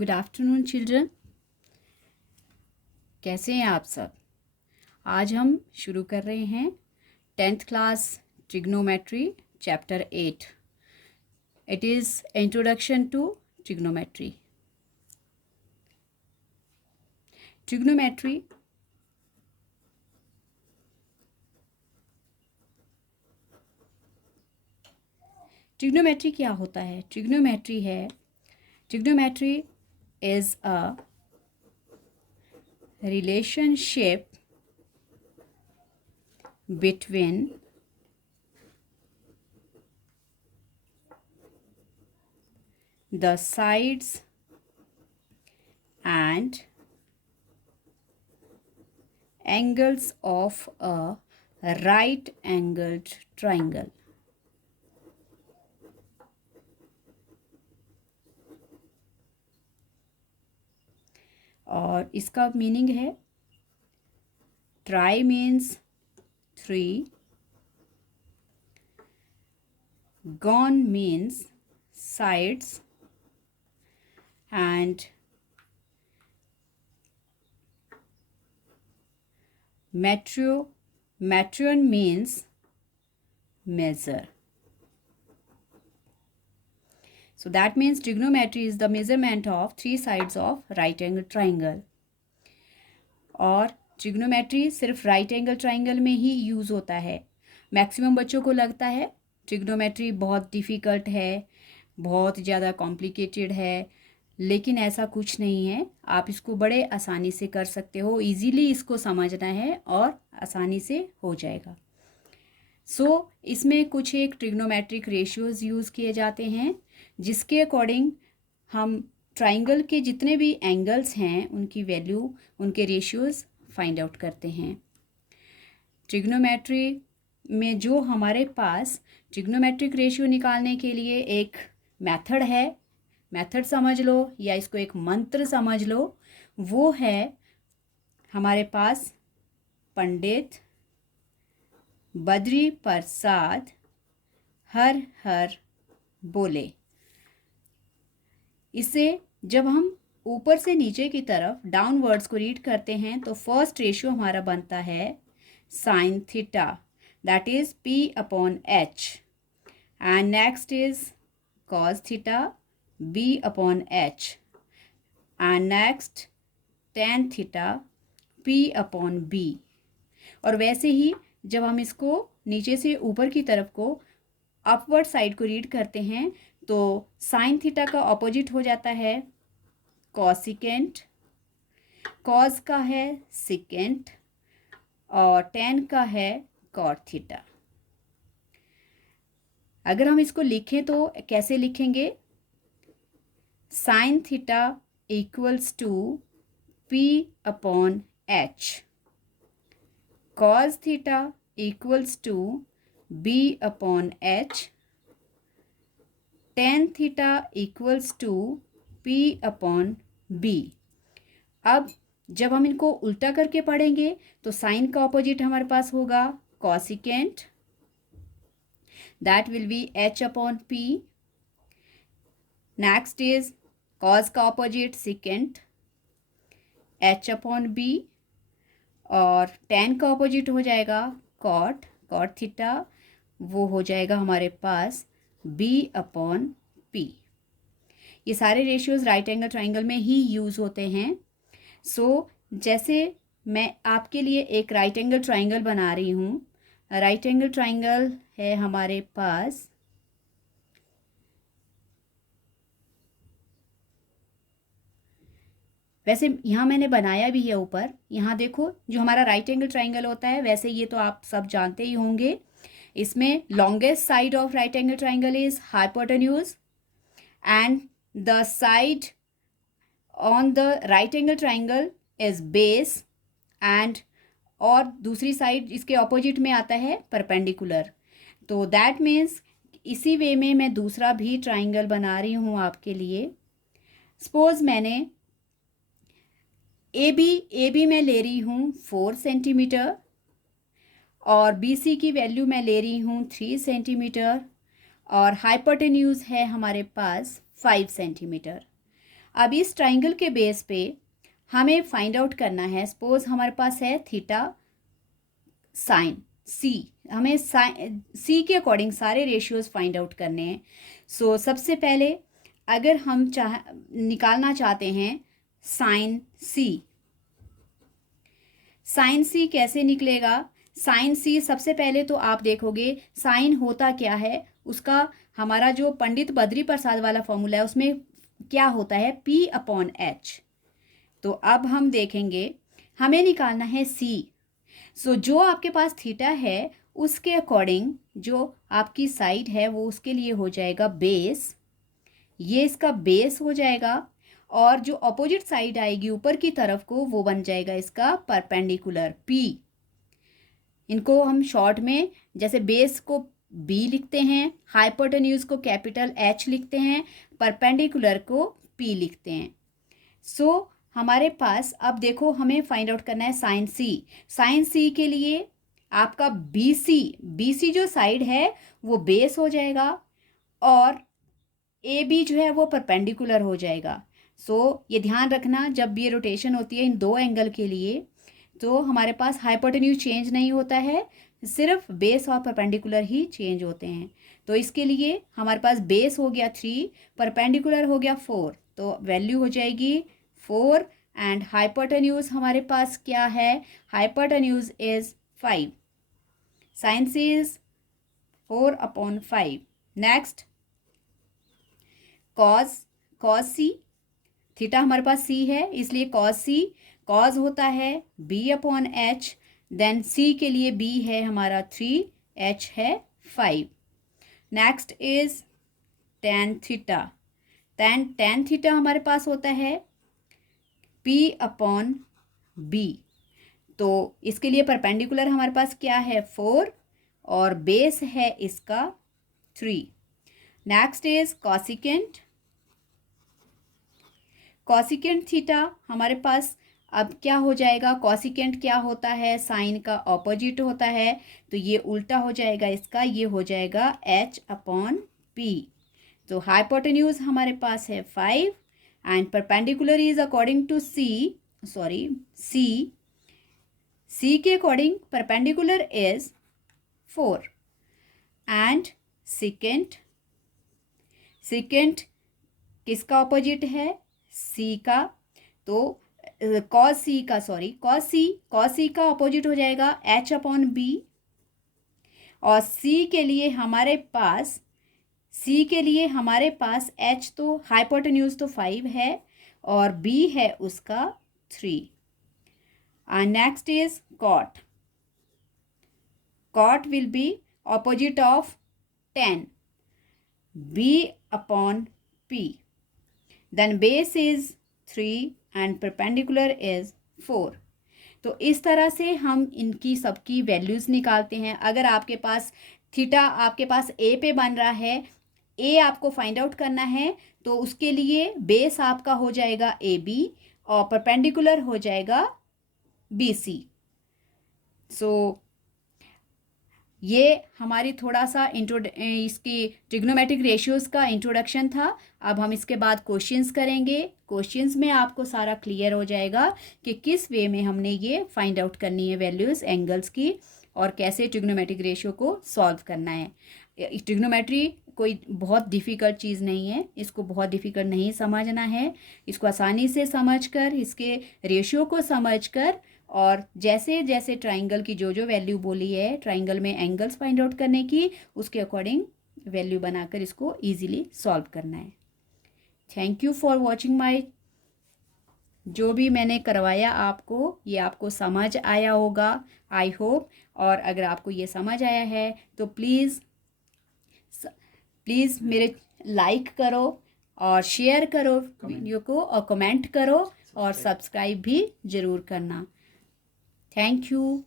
Good afternoon children. कैसे हैं आप सब? आज हम शुरू कर रहे हैं 10th class trigonometry chapter 8। It is introduction to trigonometry. Trigonometry trigonometry क्या होता है? Trigonometry is a relationship between the sides and angles of a right angled triangle. और इसका मीनिंग है try means 3, gone means sides, and metrion means measure. So that means trigonometry is the measurement of 3 sides of right angle triangle. और trigonometry सिर्फ right angle triangle में ही use होता है। Maximum बच्चों को लगता है ट्रिग्नोमेट्री बहुत डिफ़िकल्ट है, बहुत ज़्यादा कॉम्प्लिकेटेड है, लेकिन ऐसा कुछ नहीं है। आप इसको बड़े आसानी से कर सकते हो। इजीली इसको समझना है और आसानी से हो जाएगा। इसमें कुछ एक ट्रिग्नोमेट्रिक रेशियोज़ यूज़ किए जाते हैं, जिसके अकॉर्डिंग हम ट्राइंगल के जितने भी एंगल्स हैं उनकी वैल्यू, उनके रेशियोज़ फाइंड आउट करते हैं। ट्रिग्नोमेट्री में जो हमारे पास ट्रिग्नोमेट्रिक रेशियो निकालने के लिए एक मेथड है, मेथड समझ लो या इसको एक मंत्र समझ लो, वो है हमारे पास पंडित बद्री प्रसाद हर हर बोले। इसे जब हम ऊपर से नीचे की तरफ डाउनवर्ड्स को रीड करते हैं तो फर्स्ट रेशियो हमारा बनता है sine theta, that is P/H, and next is cos theta B/H, and next tan theta P/B। और वैसे ही जब हम इसको नीचे से ऊपर की तरफ को अपवर्ड साइड को रीड करते हैं तो साइन थीटा का ऑपोजिट हो जाता है कॉसिकेंट, कॉस का है सिकेंट और टेन का है कॉट थीटा। अगर हम इसको लिखें तो कैसे लिखेंगे? Sine theta equals to P/H, cos theta equals to B/H, tan theta equals to P/B। अब जब हम इनको उल्टा करके पढ़ेंगे तो साइन का ऑपोजिट हमारे पास होगा cosecant, that will be H/P। Next is cos का ऑपोजिट सिकेंट, H/B, और टेन का ऑपोजिट हो जाएगा कॉट थीटा, वो हो जाएगा हमारे पास B/P। ये सारे रेशियोज राइट एंगल ट्राइंगल में ही यूज़ होते हैं। जैसे मैं आपके लिए एक राइट एंगल ट्राइंगल बना रही हूँ। राइट एंगल ट्राइंगल है हमारे पास वैसे यहाँ मैंने बनाया भी है ऊपर। यहाँ देखो जो हमारा राइट एंगल ट्राइंगल होता है, वैसे ये तो आप सब जानते ही होंगे। इसमें longest side of right angle triangle is hypotenuse and the side on the right angle triangle is base, and और दूसरी साइड इसके ऑपोजिट में आता है परपेंडिकुलर। तो दैट मीन्स इसी वे में मैं दूसरा भी ट्राइंगल बना रही हूँ आपके लिए। सपोज मैंने ए बी मैं ले रही हूँ 4 सेंटीमीटर और BC की वैल्यू मैं ले रही हूँ 3 सेंटीमीटर और हाइपोटेन्यूज है हमारे पास 5 सेंटीमीटर। अब इस ट्राइंगल के बेस पे हमें फाइंड आउट करना है, सपोज हमारे पास है थीटा साइन सी, हमें सी के अकॉर्डिंग सारे रेशियोज फाइंड आउट करने हैं। सो सबसे पहले अगर हम निकालना चाहते हैं साइन सी, साइन सी कैसे निकलेगा? साइन सी सबसे पहले तो आप देखोगे साइन होता क्या है, उसका हमारा जो पंडित बद्री प्रसाद वाला फॉर्मूला है उसमें क्या होता है, P अपॉन एच। तो अब हम देखेंगे हमें निकालना है सी। सो जो आपके पास थीटा है उसके अकॉर्डिंग जो आपकी साइड है वो उसके लिए हो जाएगा बेस, ये इसका बेस हो जाएगा, और जो अपोजिट साइड आएगी ऊपर की तरफ को वो बन जाएगा इसका परपेंडिकुलर P। इनको हम शॉर्ट में जैसे बेस को B लिखते हैं, हाइपोटेन्यूज को कैपिटल H लिखते हैं, परपेंडिकुलर को P लिखते हैं। सो हमारे पास अब देखो हमें फाइंड आउट करना है साइन सी। साइन सी के लिए आपका BC जो साइड है वो बेस हो जाएगा और AB जो है वो परपेंडिकुलर हो जाएगा। सो ये ध्यान रखना जब ये रोटेशन होती है इन दो एंगल के लिए तो हमारे पास हाइपोटेन्यूज चेंज नहीं होता है, सिर्फ बेस और परपेंडिकुलर ही चेंज होते हैं। तो इसके लिए हमारे पास बेस हो गया 3, परपेंडिकुलर हो गया 4, तो वैल्यू हो जाएगी 4 एंड हाइपोटेन्यूज हमारे पास क्या है, hypotenuse is 5, sine C is 4 upon 5। Next cos C, theta हमारे पास सी है इसलिए कॉस सी, कॉस होता है B upon H, then C के लिए B है हमारा 3, H है 5। Next is tan theta, tan theta हमारे पास होता है P अपॉन B। तो इसके लिए परपेंडिकुलर हमारे पास क्या है 4 और बेस है इसका 3। Next is cosecant, cosecant theta हमारे पास अब क्या हो जाएगा, कॉसिकेंट क्या होता है, साइन का ऑपोजिट होता है, तो ये उल्टा हो जाएगा इसका, ये हो जाएगा H अपॉन P। तो हाइपोटेन्यूज हमारे पास है 5 and perpendicular is according to C के according perpendicular is 4 and secant किसका ऑपोजिट है, C का, तो कॉस सी का अपोजिट हो जाएगा H अपॉन B, और C के लिए हमारे पास H तो हाइपोटेन्यूज तो 5 है और B है उसका 3। And next is cot will be opposite of 10, B upon P, then base is 3 and perpendicular is 4। तो इस तरह से हम इनकी सबकी वैल्यूज़ निकालते हैं। अगर आपके पास थीटा आपके पास A पे बन रहा है, A आपको फाइंड आउट करना है, तो उसके लिए बेस आपका हो जाएगा AB और परपेंडिकुलर हो जाएगा BC। सो ये हमारी थोड़ा सा इसकी ट्रिग्नोमेट्रिक रेशियोज़ का इंट्रोडक्शन था। अब हम इसके बाद क्वेश्चंस करेंगे। क्वेश्चंस में आपको सारा क्लियर हो जाएगा कि किस वे में हमने ये फाइंड आउट करनी है वैल्यूज़ एंगल्स की और कैसे ट्रिग्नोमेट्रिक रेशियो को सॉल्व करना है। ट्रिग्नोमेट्री कोई बहुत डिफ़िकल्ट चीज़ नहीं है, इसको बहुत डिफ़िकल्ट नहीं समझना है, इसको आसानी से समझकर इसके रेशियो को समझकर और जैसे जैसे ट्राइंगल की जो वैल्यू बोली है ट्राइंगल में एंगल्स फाइंड आउट करने की, उसके अकॉर्डिंग वैल्यू बनाकर इसको इजीली सॉल्व करना है। Thank you for watching my, जो भी मैंने करवाया आपको ये आपको समझ आया होगा आई होप। और अगर आपको ये समझ आया है तो प्लीज़ मेरे लाइक करो और शेयर करो वीडियो को और कमेंट करो और सब्सक्राइब भी ज़रूर करना। Thank you.